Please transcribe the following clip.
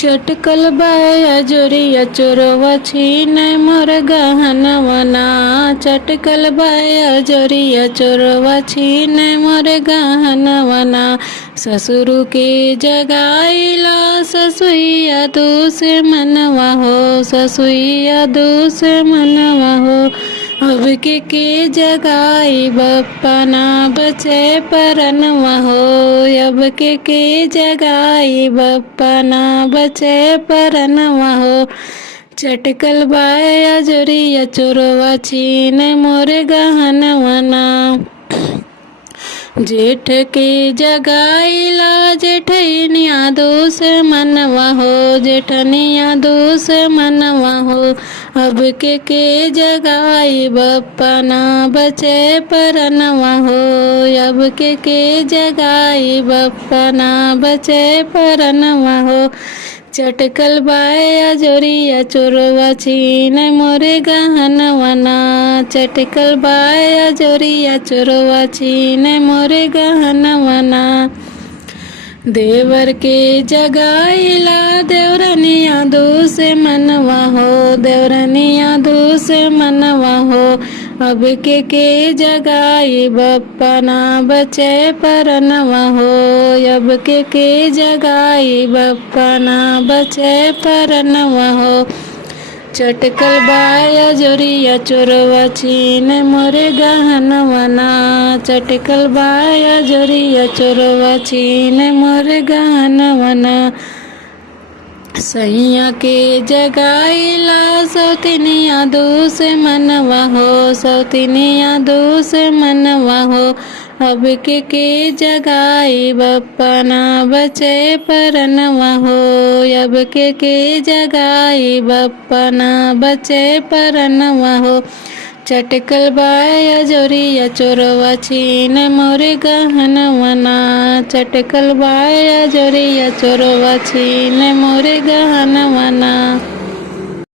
चटकल बाया जोरिया चोरवा छीने मोर गहनवना। चटकल बाया जोरिया चोरवा छीने मोर गहनवना। ससुर के जगाइला ससुइया दूस मनवा हो। ससुइया दूस मनवा हो। अब के जगाई बप्पना बचे परनवा हो। अब के जगाई बप्पना बचे परनवा हो। चटकल बाया जोरिया चोरवा छीने मोर गहनवना। जेठ के जगाइला जेठनिया दोष मनवा हो। जेठनिया दोष मनवा हो। अब के जगाई बप्पना बचे परनवा हो। अब के जगाई बप्पना बचे परनवा हो। चटकल बाया जोरिया चोरवा छीने मोरे गहनवना। चटकल बाया जोरिया चोरवा छीने मोरे गहनवना। देवर के जगाइला देवरनिया दूस मनवा हो। देवरनिया दूस मनवा हो। अब के जगाई बप्पना बचे परनवा हो। अब के जगाई बप्पना बचे परनवा हो। चटकल बाया जोरिया चोरवा छीने मोरे गहनवना। चटकल बाया जोरिया चोरवा छीने मोरे गहनवना। सैया के जगाइला सौतिनिया दूस मनवा हो। सौतिनिया दूस मनवा हो। अब के जगाई बप्पना बचे परनवा हो। अब के जगाई बप्पना बचे परनवा हो। चटकल बाया जोरिया चोरवा छीने मोरे गहनवना। चटकल बाया जोरिया चोरवा छीने मोरे गहनवना।